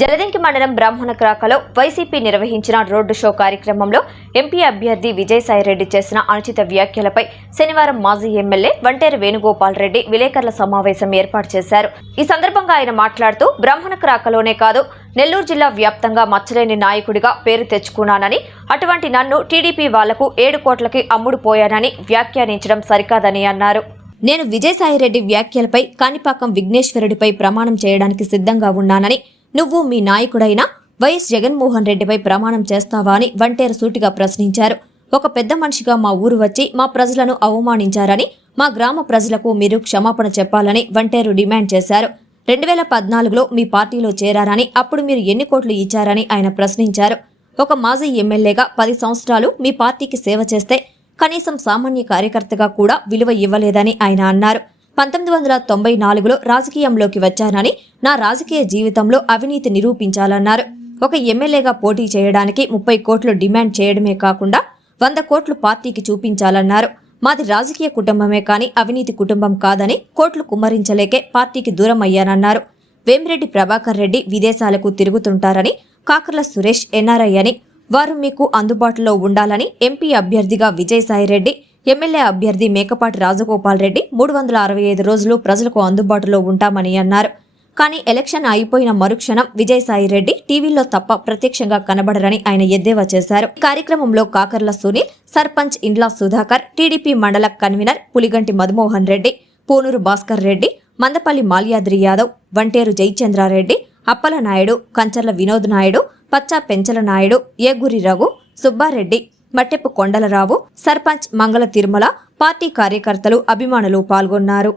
జలదింకి మండలం బ్రాహ్మణ క్రాకలో వైసీపీ నిర్వహించిన రోడ్డు షో కార్యక్రమంలో ఎంపీ అభ్యర్థి విజయసాయిరెడ్డి చేసిన అనుచిత వ్యాఖ్యలపై శనివారం మాజీ ఎమ్మెల్యే వంటేరు వేణుగోపాల్ రెడ్డి విలేకరుల సమావేశం ఏర్పాటు చేశారు. ఈ సందర్భంగా ఆయన మాట్లాడుతూ బ్రాహ్మణ క్రాకలోనే కాదు నెల్లూరు జిల్లా వ్యాప్తంగా మచ్చలేని నాయకుడిగా పేరు తెచ్చుకున్నానని అటువంటి నన్ను టీడీపీ వాళ్ళకు ఏడు కోట్లకి అమ్ముడుపోయానని వ్యాఖ్యానించడం సరికాదని అన్నారు. నేను విజయసాయిరెడ్డి వ్యాఖ్యలపై కాణిపాకం విఘ్నేశ్వరుడిపై ప్రమాణం చేయడానికి సిద్ధంగా ఉన్నానని నువ్వు మీ నాయకుడైన వైఎస్ జగన్మోహన్ రెడ్డిపై ప్రమాణం చేస్తావా అని వంటేరు సూటిగా ప్రశ్నించారు. ఒక పెద్ద మనిషిగా మా ఊరు వచ్చి మా ప్రజలను అవమానించారని మా గ్రామ ప్రజలకు మీరు క్షమాపణ చెప్పాలని వంటేరు డిమాండ్ చేశారు. రెండు వేల పద్నాలుగులో మీ పార్టీలో చేరారని అప్పుడు మీరు ఎన్ని కోట్లు ఇచ్చారని ఆయన ప్రశ్నించారు. ఒక మాజీ ఎమ్మెల్యేగా పది సంవత్సరాలు మీ పార్టీకి సేవ చేస్తే కనీసం సామాన్య కార్యకర్తగా కూడా విలువ ఇవ్వలేదని ఆయన అన్నారు. పంతొమ్మిది వందల తొంభై నాలుగులో రాజకీయంలోకి వచ్చానని నా రాజకీయ జీవితంలో అవినీతి నిరూపించాలన్నారు. ఒక ఎమ్మెల్యేగా పోటీ చేయడానికి ముప్పై కోట్లు డిమాండ్ చేయడమే కాకుండా వంద కోట్లు పార్టీకి చూపించాలన్నారు. మాది రాజకీయ కుటుంబమే కానీ అవినీతి కుటుంబం కాదని కోట్లు కుమ్మరించలేకే పార్టీకి దూరం అయ్యానన్నారు. వేమిరెడ్డి ప్రభాకర్ రెడ్డి విదేశాలకు తిరుగుతుంటారని కాకర్ల సురేష్ ఎన్ఆర్ఐ అని వారు మీకు అందుబాటులో ఉండాలని ఎంపీ అభ్యర్థిగా విజయసాయిరెడ్డి ఎమ్మెల్యే అభ్యర్థి మేకపాటి రాజగోపాల్ రెడ్డి మూడు వందల అరవై ఐదు రోజులు ప్రజలకు అందుబాటులో ఉంటామని అన్నారు. కానీ ఎలక్షన్ అయిపోయిన మరుక్షణం విజయసాయిరెడ్డి టీవీలో తప్ప ప్రత్యక్షంగా కనబడరని ఆయన ఎద్దేవా చేశారు. కార్యక్రమంలో కాకర్ల సునీల్ సర్పంచ్ ఇండ్ల సుధాకర్ టీడీపీ మండల కన్వీనర్ పులిగంటి మధుమోహన్ రెడ్డి పూనూరు భాస్కర్ రెడ్డి మందపల్లి మాల్యాద్రి యాదవ్ వంటేరు జయచంద్రారెడ్డి అప్పల నాయుడు కంచర్ల వినోద్ నాయుడు పచ్చా పెంచల నాయుడు ఏగురి రఘు సుబ్బారెడ్డి మట్టెప్పు కొండలరావు సర్పంచ్ మంగళ తిరుమల పార్టీ కార్యకర్తలు అభిమానులు పాల్గొన్నారు.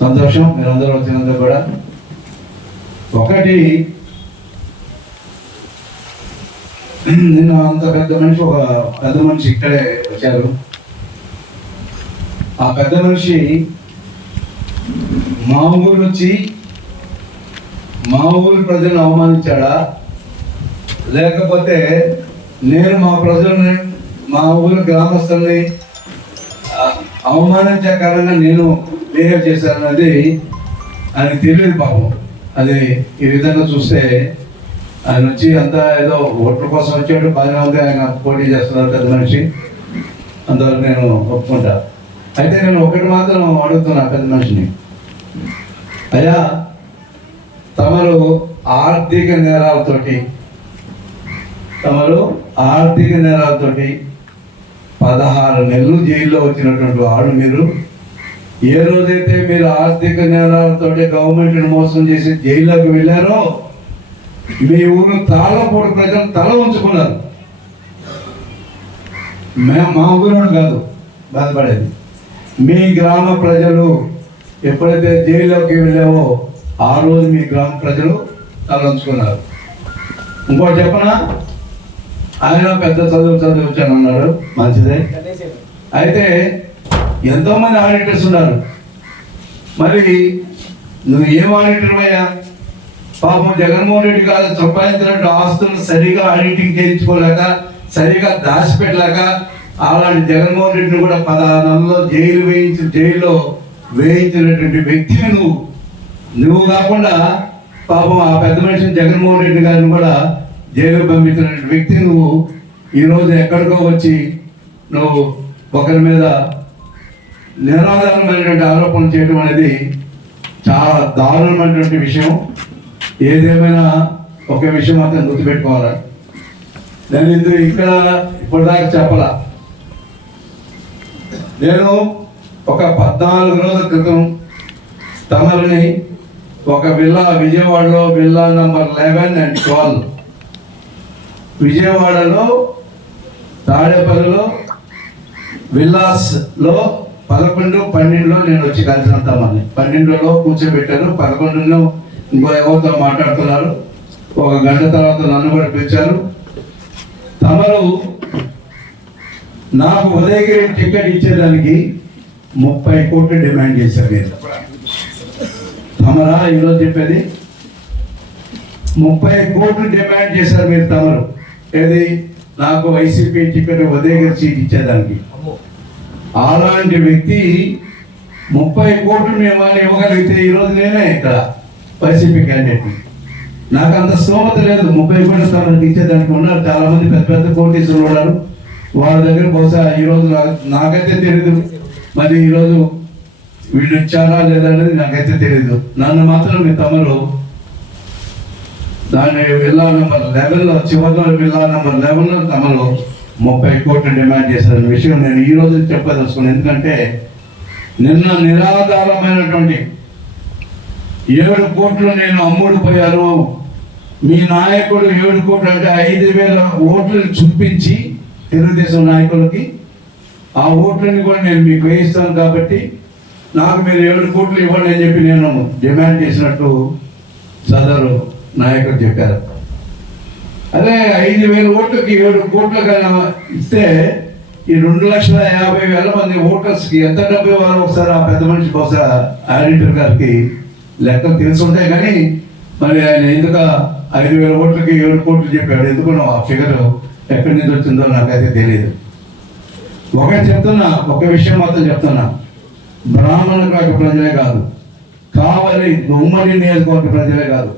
సంతోషం మీరందరూ వచ్చినందుకు కూడా. ఒకటి నిన్న అంత పెద్ద మనిషి ఒక పెద్ద మనిషి ఇక్కడే వచ్చారు. ఆ పెద్ద మనిషి మా ఊరు వచ్చి మా ఊరు ప్రజలను అవమానించాడా? లేకపోతే నేను మా ప్రజలను మా ఊరు గ్రామస్తుల్ని ఆ, అవమానించే కారణంగా నేను బిహేవ్ అది ఆయన తెలియదు పాపం. అది ఈ విధంగా చూస్తే ఆయన వచ్చి అంతా ఏదో ఓట్ల కోసం వచ్చాడు బాగానే ఉంది ఆయన పోటీ చేస్తున్నారు పెద్ద మనిషి. అంతవరకు నేను ఒప్పుకుంటా. అయితే నేను ఒకటి మాత్రం అడుగుతున్నా పెద్ద మనిషిని. అయ్యా తమరు ఆర్థిక నేరాలతోటి తమరు ఆర్థిక నేరాలతోటి పదహారు నెలలు జైల్లో వచ్చినటువంటి వాడు మీరు. ఏ రోజైతే మీరు ఆర్థిక నేరాలతో గవర్నమెంట్ని మోసం చేసి జైల్లోకి వెళ్ళారో మీ ఊరు తాళపూడి ప్రజలు తల ఉంచుకున్నారు మేము మా ఊరు కాదు బాధపడేది. మీ గ్రామ ప్రజలు ఎప్పుడైతే జైల్లోకి వెళ్ళావో ఆ రోజు మీ గ్రామ ప్రజలు తల ఉంచుకున్నారు ఇంకోటి చెప్పనా? ఆయన పెద్ద చదువు చదివించాను అన్నాడు మంచిదే. అయితే ఎంతోమంది ఆడిటర్స్ ఉన్నారు. మరి నువ్వు ఏం ఆడిటర్ అయ్యా పాపం జగన్మోహన్ రెడ్డి గారు సంపాదించినట్టు ఆస్తులు సరిగా ఆడిటింగ్ చేయించుకోలేక సరిగా దాచిపెట్టలేక అలాంటి జగన్మోహన్ రెడ్డిని కూడా పదహారు నెలల్లో జైలు వేయించి జైల్లో వేయించినటువంటి వ్యక్తిని నువ్వు. నువ్వు కాకుండా పాపం ఆ పెద్ద మనిషిని జగన్మోహన్ రెడ్డి గారిని కూడా జైలు పంపించినటువంటి వ్యక్తి నువ్వు ఈరోజు ఎక్కడికో వచ్చి నువ్వు ఒకరి మీద నిరాధారమైనటువంటి ఆరోపణలు చేయడం అనేది చాలా దారుణమైనటువంటి విషయం. ఏదేమైనా ఒక విషయం మాత్రం గుర్తుపెట్టుకోవాలి? నేను ఇందులో ఇక్కడ ఇప్పటిదాకా చెప్పలా. నేను ఒక పద్నాలుగు రోజుల క్రితం తమరిని ఒక విల్లా విజయవాడలో villa number eleven and twelve విజయవాడలో తాడేపల్లిలో విల్లాస్లో పదకొండు పన్నెండులో నేను వచ్చి కలిసిన తమని పన్నెండులో కూర్చోబెట్టారు పదకొండులో ఇంకో ఎవరితో మాట్లాడుతున్నారు ఒక గంట తర్వాత నన్ను కూడా పిలిచారు. తమరు నాకు ఉదయగిరి టికెట్ ఇచ్చేదానికి ముప్పై కోట్లు డిమాండ్ చేశారు మీరు. తమరా ఈరోజు చెప్పేది? ముప్పై కోట్లు డిమాండ్ చేశారు మీరు తమరు. ఏది నాకు వైసీపీ టికెట్ ఉదయగిరి సీట్ ఇచ్చేదానికి. అలాంటి వ్యక్తి ముప్పై కోట్లు మేము ఇవ్వగలిగితే ఈరోజు నేనే ఇక్కడ వైసీపీ క్యాండిడేట్ నాకు అంత స్తోమత లేదు. ముప్పై కోట్ల తనకు ఇచ్చేదానికి ఉన్నారు. చాలా మంది పెద్ద పెద్ద కోటీసులు ఉన్నారు. వాళ్ళ దగ్గర బహుశా ఈరోజు నాకైతే తెలియదు మరి ఈరోజు వీళ్ళు ఇచ్చారా లేదా అనేది నాకైతే తెలియదు నన్ను మాత్రం మీ తమరు దాని విల్లా నెంబర్ లెవెల్లో చివరిలో విల్లా నెంబర్ లెవెన్లో తమలు ముప్పై కోట్లు డిమాండ్ చేసిన విషయం నేను ఈ రోజు చెప్పదలుచుకున్నాను ఎందుకంటే నిన్న నిరాధారమైనటువంటి ఏడు కోట్లు నేను అమ్ముడిపోయారు మీ నాయకుడు ఏడు కోట్లు అంటే ఐదు వేల ఓట్లను చూపించి తెలుగుదేశం నాయకులకి ఆ ఓట్లని కూడా నేను మీకు వేయిస్తాను కాబట్టి నాకు మీరు ఏడు కోట్లు ఇవ్వండి అని చెప్పి నేను డిమాండ్ చేసినట్టు సదరు నాయకుడు చెప్పారు. అదే ఐదు వేల ఓట్లకి ఏడు కోట్ల కన్నా ఇస్తే ఈ రెండు లక్షల యాభై వేల మంది ఓటర్స్కి ఎంత డబ్బు ఇవ్వాలో ఒకసారి ఆ పెద్ద మనిషి బహుశా ఆడిటర్ గారికి లెక్కలు తెలుసుంటాయి కానీ మరి ఆయన ఎందుక ఐదు వేల ఓట్లకి ఏడు కోట్లు చెప్పాడు? ఎందుకు ఆ ఫిగర్ ఎక్కడి నుంచి వచ్చిందో నాకైతే తెలియదు ఒకటి చెప్తున్నా ఒక విషయం మాత్రం చెప్తున్నా. బ్రాహ్మణ ప్రజలే కాదు. కావాలి ఉమ్మడి నియోజకవర్గ ప్రజలే కాదు.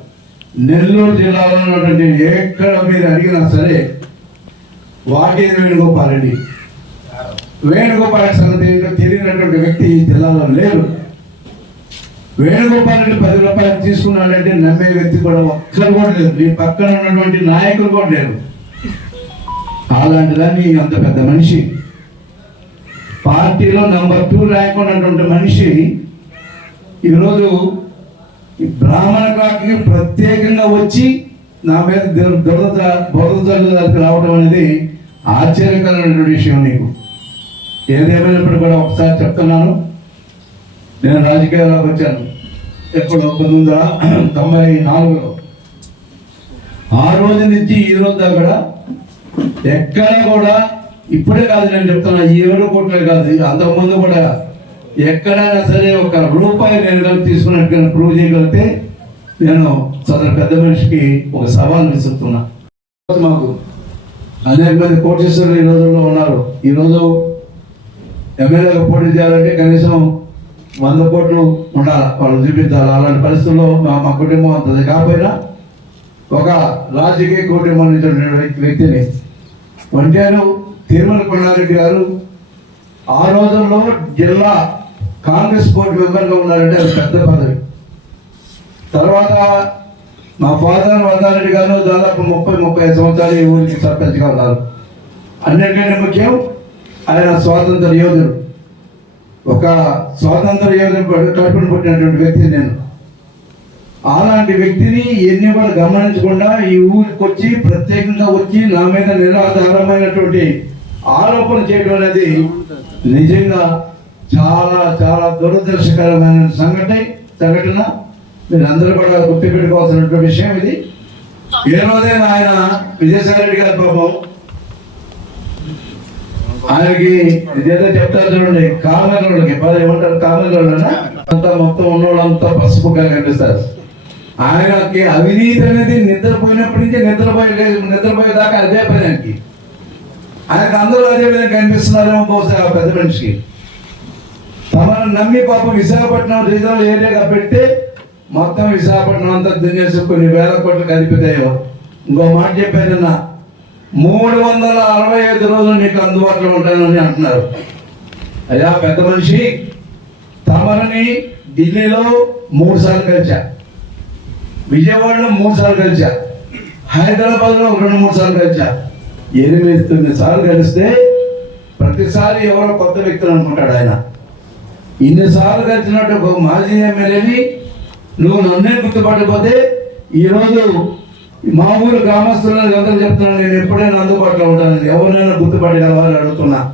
నెల్లూరు జిల్లాలో ఉన్నటువంటి ఎక్కడ మీరు అడిగినా సరే వాటి వేణుగోపాల్ రెడ్డి. వేణుగోపాల్ సంగతి ఏంటో తెలియనటువంటి వ్యక్తి ఈ జిల్లాలో లేరు. వేణుగోపాల్ రెడ్డి పది రూపాయలు తీసుకున్నాడంటే నమ్మే వ్యక్తి కూడా ఒక్కరు కూడా లేరు. మీ పక్కన ఉన్నటువంటి నాయకులు కూడా లేరు. అలాంటి అంత పెద్ద మనిషి. పార్టీలో నంబర్ టూ ర్యాంక్ ఉన్నటువంటి మనిషి ఈరోజు ఈ బ్రాహ్మణ కాకి ప్రత్యేకంగా వచ్చి నా మీద దుర- దురద బురదలకు రావడం అనేది ఆశ్చర్యకరమైనటువంటి విషయం నీకు. ఏదేమైనప్పుడు కూడా ఒకసారి చెప్తున్నాను. నేను రాజకీయాల్లోకి వచ్చాను. ఎప్పుడు పంతొమ్మిది వందల తొంభై నాలుగులో. ఆ రోజు నుంచి ఈ రోజు దాకా ఎక్కడ కూడా ఇప్పుడే కాదు నేను చెప్తున్నా ఈ ఏడు కోట్లే కాదు. అంతకుముందు కూడా ఎక్కడైనా సరే ఒక రూపాయి నేను కనుక తీసుకున్నట్టుగా ప్రూవ్ చేయగలిగితే నేను సదరు పెద్ద మనిషికి ఒక సవాల్ విసురుతున్నా. మాకు అనేక మంది కోటేశ్వరులు ఈ రోజుల్లో ఉన్నారు. ఈరోజు ఎమ్మెల్యేగా పోటీ చేయాలంటే కనీసం వంద కోట్లు ఉండాలి. వాళ్ళు చూపించాలి. అలాంటి పరిస్థితుల్లో మా మా కుటుంబం అంతది. కాకపోయినా ఒక రాజకీయ కుటుంబం నుంచి వ్యక్తిని వంటేను తిరుమల కొండారెడ్డి గారు ఆ రోజుల్లో జిల్లా కాంగ్రెస్ బోర్డు మెంబర్గా ఉన్నారంటే అది పెద్ద పదవి. తర్వాత మా ఫాదర్ వదారెడ్డి గారు దాదాపు ముప్పై ముప్పై ఐదు సంవత్సరాలు ఈ ఊరికి సర్పంచ్గా ఉన్నారు. అన్నిటికంటే ముఖ్యం ఆయన స్వాతంత్ర యోధుడు. ఒక స్వాతంత్ర యోధుడు కడుపును పుట్టినటువంటి వ్యక్తి నేను. అలాంటి వ్యక్తిని ఎన్ని కూడా గమనించకుండా ఈ ఊరికి వచ్చి ప్రత్యేకంగా వచ్చి నా మీద నిరాధారమైనటువంటి ఆరోపణ చేయడం అనేది నిజంగా చాలా చాలా దురదృష్టకరమైన సంఘటన సంఘటన. మీరు అందరూ కూడా గుర్తుపెట్టుకోవాల్సినటువంటి విషయం ఇది. ఏ రోజైనా ఆయన విజయసాయి రెడ్డి గారి పాపం ఆయనకి ఇదేదో చెప్తారు చూడండి కామెరోళ్ళకి పది ఏమంటారు కామెరోళ్ళనా అంతా మొత్తం ఉన్నోళ్ళంతా పసుపుగా కనిపిస్తారు. ఆయనకి అవినీతి అనేది నిద్రపోయినప్పటి నుంచి నిద్రపోయే నిద్రపోయేదాకా అదే పని ఆయనకి. ఆయనకు అందరూ అదే విధంగా కనిపిస్తున్నారేమో బహుశా పెద్ద మనిషికి. తమను నమ్మి పాపం విశాఖపట్నం రీజనల్ ఏరియాగా పెడితే మొత్తం విశాఖపట్నం అంతా దున్నేసి కొన్ని వేల కోట్లు కలిపితాయో ఇంకో మాట చెప్పానన్నా మూడు వందల అరవై ఐదు రోజులు నీకు అందుబాటులో ఉంటానని అంటున్నారు. అయ్యా పెద్ద మనిషి తమరిని ఢిల్లీలో మూడు సార్లు కలిసా విజయవాడలో మూడు సార్లు కలిసా హైదరాబాద్లో ఒక రెండు మూడు సార్లు కలిసా ఎనిమిది తొమ్మిది సార్లు కలిస్తే ప్రతిసారి ఎవరో కొత్త వ్యక్తులు అనుకుంటాడు ఆయన. ఇన్నిసార్లు కలిసినట్టు ఒక మాజీ ఎమ్మెల్యేని నువ్వు నన్నే గుర్తుపట్టకపోతే ఈరోజు మా ఊరు గ్రామస్తులను అందరూ చెప్తున్నాను నేను ఎప్పుడైనా అందుబాటులో ఉంటాను ఎవరినైనా గుర్తుపట్టగలవాలని అడుగుతున్నా.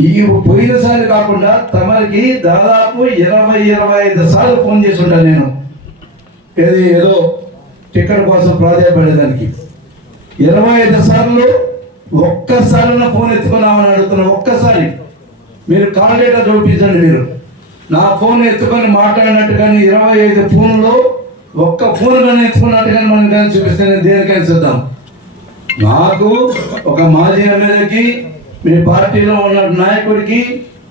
ఈ పోయినసారి కాకుండా తమరికి దాదాపు ఇరవై ఇరవై ఐదు సార్లు ఫోన్ చేసి ఉంటాను నేను. ఏది ఏదో టికెట్ కోసం ప్రాధాన్యపడేదానికి ఇరవై ఐదు సార్లు ఒక్కసారి ఫోన్ ఎత్తుకున్నామని అడుగుతున్నా ఒక్కసారి. మీరు కాల్ డేటా చూపించండి మీరు. నా ఫోన్ ఎత్తుకొని మాట్లాడినట్టు కానీ ఇరవై ఐదు ఫోన్లు ఒక్క ఫోన్ కానీ ఎత్తుకున్నట్టు కానీ మనం కానీ చూపిస్తే నేను దేనికైనా చూద్దాం. నాకు ఒక మాజీ ఎమ్మెల్యేకి మీ పార్టీలో ఉన్న నాయకుడికి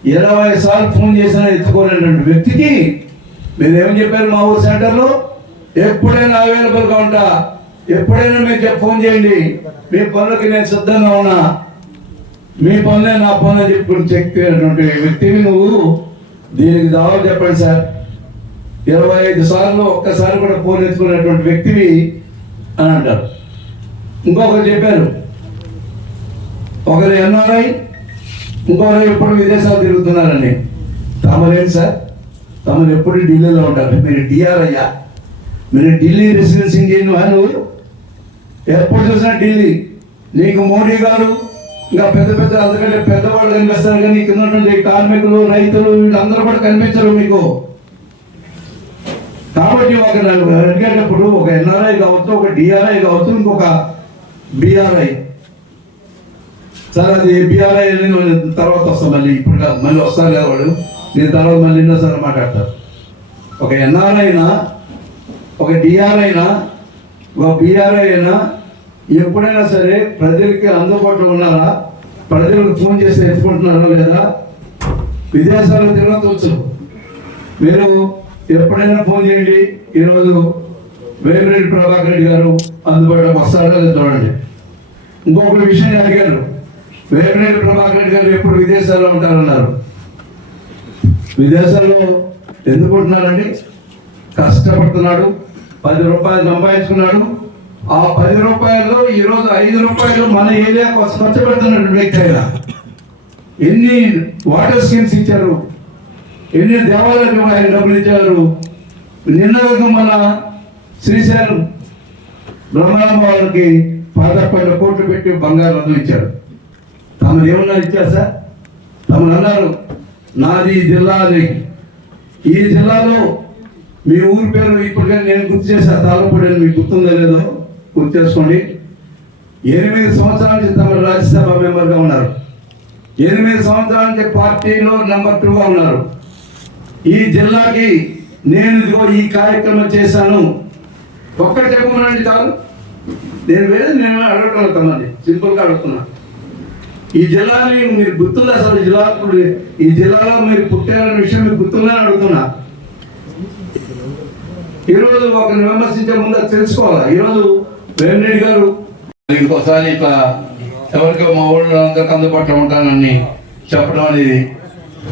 ఇరవై సార్లు ఫోన్ చేసినా ఎత్తుకోలేనటువంటి వ్యక్తికి మీరు ఏం చెప్పారు మా ఊరు సెంటర్లో? ఎప్పుడైనా అవైలబుల్గా ఉంటా. ఎప్పుడైనా మీరు ఫోన్ చేయండి. మీ పనులకి నేను సిద్ధంగా ఉన్నా. మీ పనులే నా పనులు చెప్పుకుని చెప్పినటువంటి వ్యక్తివి నువ్వు దీనికి దావా చెప్పండి సార్. ఇరవై ఐదు సార్లు ఒక్కసారి కూడా ఫోన్ ఎత్తుకునేటువంటి వ్యక్తివి అని అంటారు. ఇంకొకరు చెప్పారు. ఒకరు ఎన్ఆర్ఐ ఇంకొకరు ఎప్పుడు విదేశాలు తిరుగుతున్నారని. తమరేం సార్? తమరు ఎప్పుడు ఢిల్లీలో ఉంటారు. మీరు డిఆర్ఐయా మీరు ఢిల్లీ రెసిడెన్సింగ్ చేయను నువ్వు? ఎప్పుడు చూసినా ఢిల్లీ. నీకు మోడీ గారు ఇంకా పెద్ద పెద్ద అందుకంటే పెద్దవాళ్ళు కనిపిస్తారు కానీ ఇక్కడ ఉన్నటువంటి కార్మికులు రైతులు వీళ్ళందరూ కూడా కనిపించరు మీకు. కాబట్టి ఒక అడిగేటప్పుడు ఒక ఎన్ఆర్ఐ కావచ్చు ఒక డిఆర్ఐ కావచ్చు ఇంకొక బిఆర్ఐ. సరే అది బిఆర్ఐ తర్వాత వస్తాం మళ్ళీ ఇప్పుడు కాదు మళ్ళీ వస్తారు కదా వాడు నేను తర్వాత మళ్ళీ ఎన్నోసారి మాట్లాడతారు ఒక ఎన్ఆర్ఐనా అయినా ఒక డిఆర్ఐనా అయినా ఒక బిఆర్ఐ అయినా ఎప్పుడైనా సరే ప్రజలకి అందుబాటులో ఉన్నారా? ప్రజలకు ఫోన్ చేసి ఎత్తుకుంటున్నారా లేదా? విదేశాల్లో తిరగవచ్చు మీరు ఎప్పుడైనా ఫోన్ చేయండి. ఈరోజు వేమిరెడ్డి ప్రభాకర్ రెడ్డి గారు అందుబాటులోకి వస్తారా లేదా చూడండి. ఇంకొక విషయం అడిగారు వేమిరెడ్డి ప్రభాకర్ రెడ్డి గారు ఎప్పుడు విదేశాల్లో ఉంటారన్నారు? విదేశాల్లో ఎందుకుంటున్నారండి? కష్టపడుతున్నాడు. పది రూపాయలు సంపాదించుకున్నాడు. ఆ పది రూపాయలు ఈరోజు ఐదు రూపాయలు మన ఏరియా కోసం ఖర్చు పెడుతున్నటువంటి వ్యక్తి ఆయన. ఎన్ని వాటర్ స్కీమ్స్ ఇచ్చారు? ఎన్ని దేవాలయాలకు ఆయన డబ్బులు ఇచ్చారు? నిన్న మన శ్రీశైలం బ్రహ్మాండ వాళ్ళకి పదకొండు కోట్లు పెట్టి బంగారు రథం ఇచ్చారు. తమను ఏమన్నా ఇచ్చారు సార్. తమను అన్నారు నాది జిల్లా అది ఈ జిల్లాలో మీ ఊరి పేరు ఇప్పటికే నేను గుర్తు చేశా తాళపూడి అని మీకు గుర్తుందో లేదో? గుర్తు చేసుకోండి ఎనిమిది సంవత్సరాల నుంచి తమ రాజ్యసభ మెంబర్గా ఉన్నారు. ఎనిమిది సంవత్సరాల నుంచి పార్టీలో నెంబర్ టూగా ఉన్నారు. ఈ జిల్లాకి నేను ఇదిగో ఈ కార్యక్రమం చేశాను. ఒక్కటి చెప్పమనండి చాలు. నేను వేరే నేను అడగటం తమ్మండి సింపుల్గా అడుగుతున్నా. ఈ జిల్లాని మీరు గుర్తుందా అసలు? జిల్లా ఈ జిల్లాలో మీరు పుట్టిన విషయం మీకు గుర్తుందని అడుగుతున్నా. ఈరోజు ఒకరిని విమర్శించే ముందు అది తెలుసుకోవాలా? ఈరోజు వేమిరెడ్డి గారు. ఇంకోసారి ఇట్లా ఎవరికి మా ఊళ్ళో అందరికి అందుబాటులో ఉంటానని చెప్పడం అనేది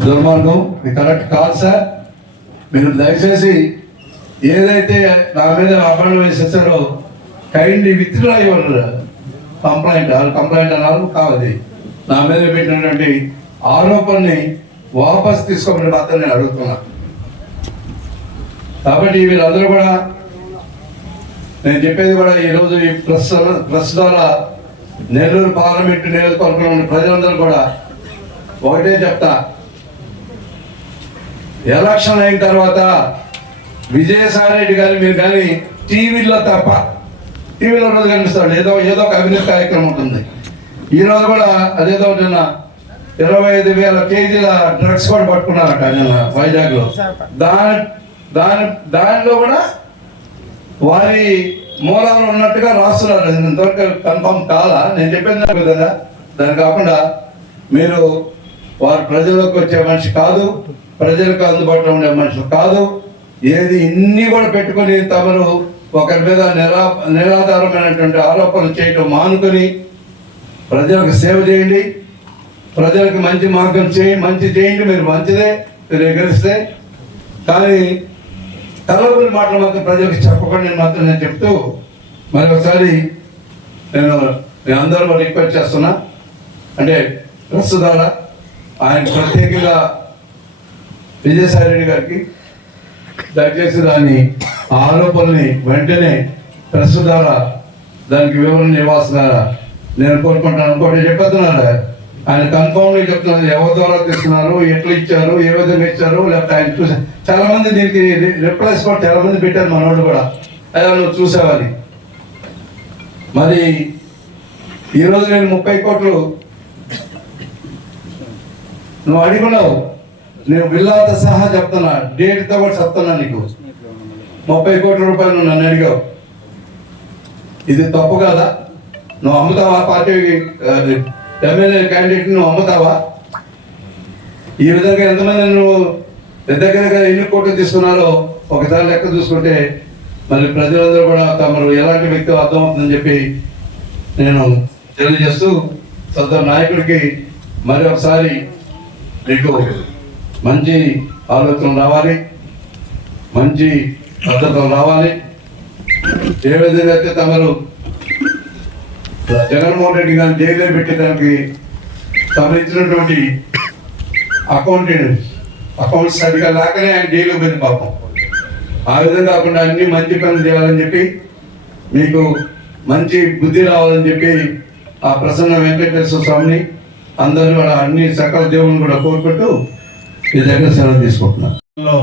దుర్మార్గం. ఇది కరెక్ట్ కాదు సార్. మీరు దయచేసి ఏదైతే నా మీద అబ్బాయిలు వేసేసారో kindly withdraw your complaint complaint అన్నారు కావది నా మీద పెట్టినటువంటి ఆరోపణని వాపస్ తీసుకోమని మాత్రం నేను అడుగుతున్నా. కాబట్టి వీళ్ళందరూ కూడా నేను చెప్పేది కూడా ఈరోజు ఈ ప్రెస్ ప్రెస్ ద్వారా నెల్లూరు పార్లమెంటు నియోజకవర్గంలో ఉన్న ప్రజలందరూ కూడా ఒకటే చెప్తా. ఎలక్షన్ అయిన తర్వాత విజయసాయి రెడ్డి గారు మీరు కానీ టీవీలో తప్ప టీవీలో రోజు కనిపిస్తాడు. ఏదో ఏదో ఒక అవినీతి కార్యక్రమం ఉంటుంది. ఈ రోజు కూడా అదేదో నిన్న ఇరవై ఐదు వేల కేజీల డ్రగ్స్ కూడా పట్టుకున్నారట నిన్న వైజాగ్లో. దాని దాని దానిలో కూడా వారి మూలాలు ఉన్నట్టుగా రాస్తున్నారు. అది ఇంతవరకు కన్ఫర్మ్ కాదా నేను చెప్పేది కదా దాని కాకుండా మీరు వారు ప్రజలకు వచ్చే మనిషి కాదు ప్రజలకు అందుబాటులో ఉండే మనుషులు కాదు. ఏది ఇన్ని కూడా పెట్టుకొని తమరు ఒకరి మీద నిరా నిరాధారమైనటువంటి ఆరోపణలు చేయటం మానుకొని ప్రజలకు సేవ చేయండి. ప్రజలకు మంచి మార్గం చేయండి మంచి చేయండి. మీరు మంచిదే మీరు ఎగరిస్తే. కానీ తలపురి మాటలు మాత్రం ప్రజలకు చెప్పకుండా నేను మాత్రం నేను చెప్తూ మరి ఒకసారి నేను నేను అందరూ రిక్వెస్ట్ చేస్తున్నా. అంటే ప్రెస్ ద్వారా ఆయన ప్రత్యేకంగా విజయసాయి రెడ్డి గారికి దయచేసి దాన్ని ఆ ఆరోపణల్ని వెంటనే ప్రెస్ ద్వారా దానికి వివరణ ఇవ్వాల్సిన నేను కోరుకుంటాను అనుకోండి చెప్పేస్తున్నారా ఆయన కన్ఫామ్గా చెప్తున్నారు ఎవరి ద్వారా తీసుకున్నారు ఎట్లా ఇచ్చారు ఏ విధంగా ఇచ్చారు లేకపోతే ఆయన చూసారు చాలా మంది దీనికి రిప్లైస్ కూడా చాలా మంది పెట్టారు మనోడు కూడా. అదే నువ్వు చూసావని. మరి ఈరోజు నేను ముప్పై కోట్లు నువ్వు అడిగినావు. నేను బిల్లాతో సహా చెప్తున్నా డేట్తో కూడా చెప్తున్నా నీకు. ముప్పై కోట్ల రూపాయలు నువ్వు నన్ను అడిగావు. ఇది తప్పు కదా? నువ్వు అమ్ముతావా పార్టీ ఎమ్మెల్యే క్యాండిడేట్ నువ్వు అమ్ముతావా ఈ విధంగా ఎంతమంది నువ్వు దగ్గరగా ఎన్ని కోట్లు తీసుకున్నారో ఒకసారి లెక్క చూసుకుంటే మళ్ళీ ప్రజలందరూ కూడా తమరు ఎలాంటి వ్యక్తి అర్థమవుతుందని చెప్పి నేను తెలియజేస్తూ సొంత నాయకుడికి మరి ఒకసారి మీకు మంచి ఆలోచన రావాలి మంచి పద్ధతులు రావాలి. ఏ విధంగా అయితే తమరు జగన్మోహన్ రెడ్డి గారిని జైల్లో పెట్టడానికి తమరు ఇచ్చినటువంటి అకౌంట్ అకౌంట్స్ సరిగా లేకనే ఆయన జైలు పోయింది పాపం. ఆ విధంగా కాకుండా అన్ని మంచి పనులు చేయాలని చెప్పి మీకు మంచి బుద్ధి రావాలని చెప్పి ఆ ప్రసన్న వెంకటేశ్వర స్వామిని అందరూ కూడా అన్ని సకల దేవుని కూడా కోరుకుంటూ ఈ దగ్గర సెలవు తీసుకుంటున్నాను లో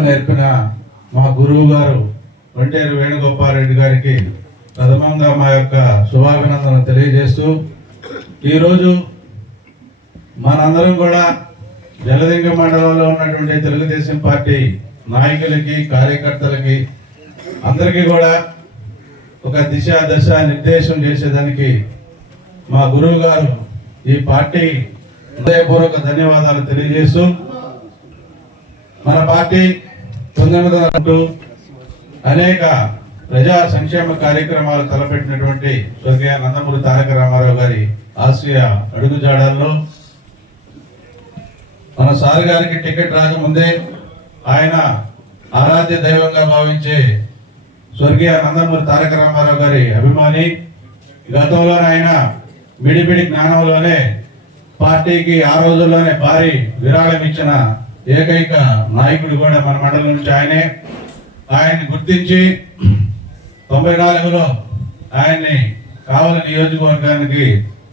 నేర్పిన మా గురువు గారు వెంటేరు వేణుగోపాల్ రెడ్డి గారికి ప్రథమంగా మా యొక్క శుభాభినందన తెలియజేస్తూ ఈరోజు మనందరం కూడా జలదింగ మండలంలో ఉన్నటువంటి తెలుగుదేశం పార్టీ నాయకులకి కార్యకర్తలకి అందరికీ కూడా ఒక దిశ దశ నిర్దేశం చేసేదానికి మా గురువు గారు ఈ పార్టీ హృదయపూర్వక ధన్యవాదాలు తెలియజేస్తూ మన పార్టీ తొమ్మిది అనేక ప్రజా సంక్షేమ కార్యక్రమాలు తలపెట్టినటువంటి స్వర్గీయ నందమూరి తారక రామారావు గారి ఆసియా అడుగుజాడల్లో మన సార్ గారికి టికెట్ రాకముందే ఆయన ఆరాధ్య దైవంగా భావించే స్వర్గీయ నందమూరి తారక రామారావు గారి అభిమాని. గతంలో ఆయన మిడిమిడి జ్ఞానంలోనే పార్టీకి ఆ రోజుల్లోనే భారీ విరాళం ఇచ్చిన ఏకైక నాయకుడు కూడా మన మండలం నుంచి ఆయనే. ఆయన్ని గుర్తించి తొంభై నాలుగులో ఆయన్ని కావల నియోజకవర్గానికి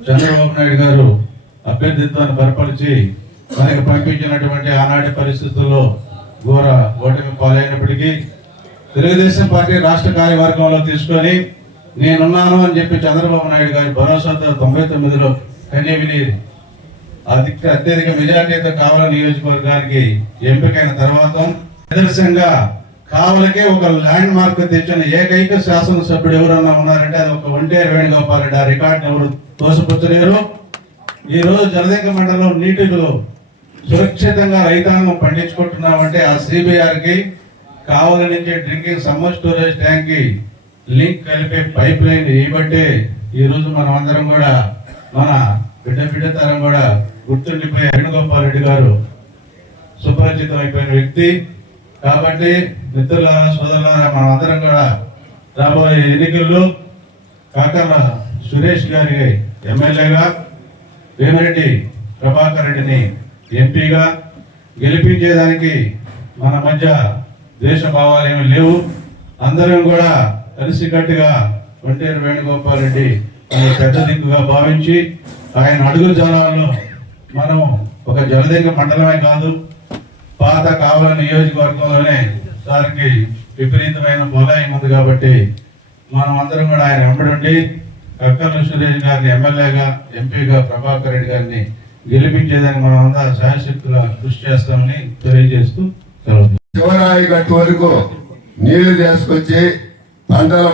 చంద్రబాబు నాయుడు గారు అభ్యర్థిత్వాన్ని బలపరిచి మనకి పంపించినటువంటి ఆనాటి పరిస్థితుల్లో ఘోర ఓటమి పాలైనప్పటికీ తెలుగుదేశం పార్టీ రాష్ట్ర కార్యవర్గంలో తీసుకొని నేనున్నాను అని చెప్పి చంద్రబాబు నాయుడు గారి భరోసాతో తొంభై తొమ్మిదిలో కనీవిని అధిక అత్యధిక మెజార్టీతో కావల నియోజకవర్గానికి ఎంపికైన తర్వాత నిదర్శనంగా కావలకే ఒక ల్యాండ్ మార్క్ తెచ్చిన ఏకైక శాసనసభ్యుడు ఎవరన్నా ఉన్నారంటే అది ఒక ఒంటే వేణుగోపాల్ రెడ్డి. ఆ రికార్డు ఎవరు తోసిపుచ్చలేరు ఈ రోజు మండలం నీటిలో సురక్షితంగా రైతాంగం పండించుకుంటున్నామంటే ఆ సిబిఆర్కి కావలి నుంచి డ్రింకింగ్ సమ్మర్ స్టోరేజ్ ట్యాంక్కి లింక్ కలిపే పైప్ లైన్ ఇవ్వబట్టే ఈరోజు మనం అందరం కూడా మన బిడ్డ బిడ్డ తరం కూడా గుర్తుండిపోయే వేణుగోపాల్ రెడ్డి గారు సుపరిచితం అయిపోయిన వ్యక్తి. కాబట్టి మిత్రులారా సోదరులారా మనం అందరం కూడా రాబోయే ఎన్నికల్లో కాకర్ల సురేష్ గారి ఎమ్మెల్యేగా వేమిరెడ్డి ప్రభాకర్ రెడ్డిని ఎంపీగా గెలిపించేదానికి మన మధ్య దేశ భావాలు ఏమి లేవు. అందరం కూడా కలిసికట్టుగా ఒంటేరు వేణుగోపాల్ రెడ్డి మన పెద్ద దిక్కుగా భావించి ఆయన అడుగు జాలాల్లో మనం ఒక జలదేగ మండలమే కాదు పాత కావల నియోజకవర్గంలోనే సార్కి విపరీతమైన బలాయం ఉంది కాబట్టి మనం అందరం కూడా ఆయన వెంబడి కక్కర్ల సురేష్ గారిని ఎమ్మెల్యేగా ఎంపీగా ప్రభాకర్ రెడ్డి గారిని గెలిపించేదానికి మనం అంతా శాయశక్తుల కృషి చేస్తామని తెలియజేస్తూ సెలవు. శివరాయి గట్టు వరకు నీళ్ళు తీసుకొచ్చి పంటలు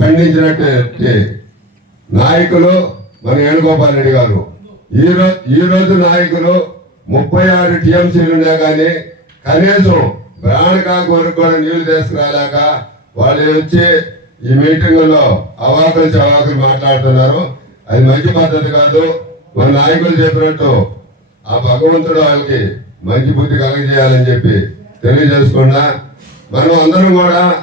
పండించినట్టు నాయకులు మన వేణుగోపాల్ రెడ్డి గారు. ఈ రోజు ఈ రోజు నాయకులు ముప్పై ఆరు టీఎంసీలు ఉన్నా కానీ కనీసం ప్రాణకాకు వరకు కూడా నీళ్ళు తీసుకురాలేక వాళ్ళు వచ్చి ఈ మీటింగుల్లో అవాకులు చవాకులు మాట్లాడుతున్నారు. అది మంచి పద్ధతి కాదు. మన నాయకులు చెప్పినట్టు ఆ భగవంతుడు వాళ్ళకి మంచి బుద్ధి కలగజేయాలని చెప్పి తెలియజేసుకున్నా. మనం అందరం కూడా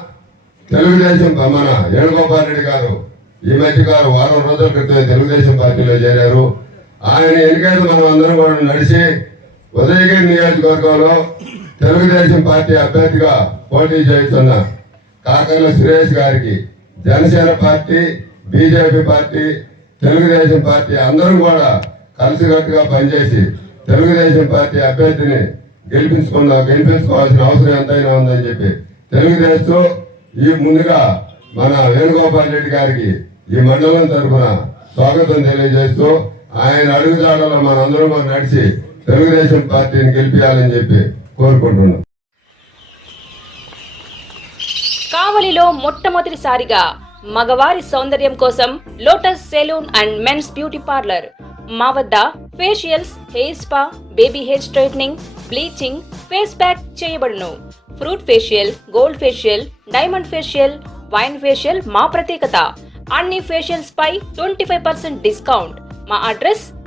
తెలుగుదేశం మన వేణుగోపాల్ రెడ్డి గారు ఈ మధ్య గారు వారం రోజుల క్రితం తెలుగుదేశం పార్టీలో చేరారు. ఆయన ఎన్నికైతే మనం అందరం కూడా నడిచి ఉదయగిరి నియోజకవర్గంలో తెలుగుదేశం పార్టీ అభ్యర్థిగా పోటీ చేస్తున్న కాకర్ల సురేష్ గారికి Janasena party BJP party Telugu Desam party అందరూ కూడా కలిసికట్టుగా పనిచేసి తెలుగుదేశం పార్టీ అభ్యర్థిని గెలిపించుకుందాం గెలిపించుకోవాల్సిన అవసరం ఎంతైనా ఉందని చెప్పి తెలుగుదేశం ఈ ముందుగా మన వేణుగోపాల్ రెడ్డి గారికి ఈ మండలం తరఫున స్వాగతం తెలియజేస్తూ ఆయన అడుగుజాడలో మనందరం మనం నడిచి తెలుగుదేశం పార్టీని గెలిపించాలని చెప్పి కోరుకుంటున్నాం. కావలిలో మొట్టమొదటిసారిగా మగవారి సౌందర్యం కోసం lotus salon and men's beauty parlour. మా వద్ద facials hair spa baby hair straightening bleaching face pack చేయబడును. Fruit facial gold facial diamond facial wine facial మా ప్రత్యేకత. అన్ని ఫేషియల్స్ పై ట్వంటీ ఫైవ్ పర్సెంట్ డిస్కౌంట్. మా అడ్రస్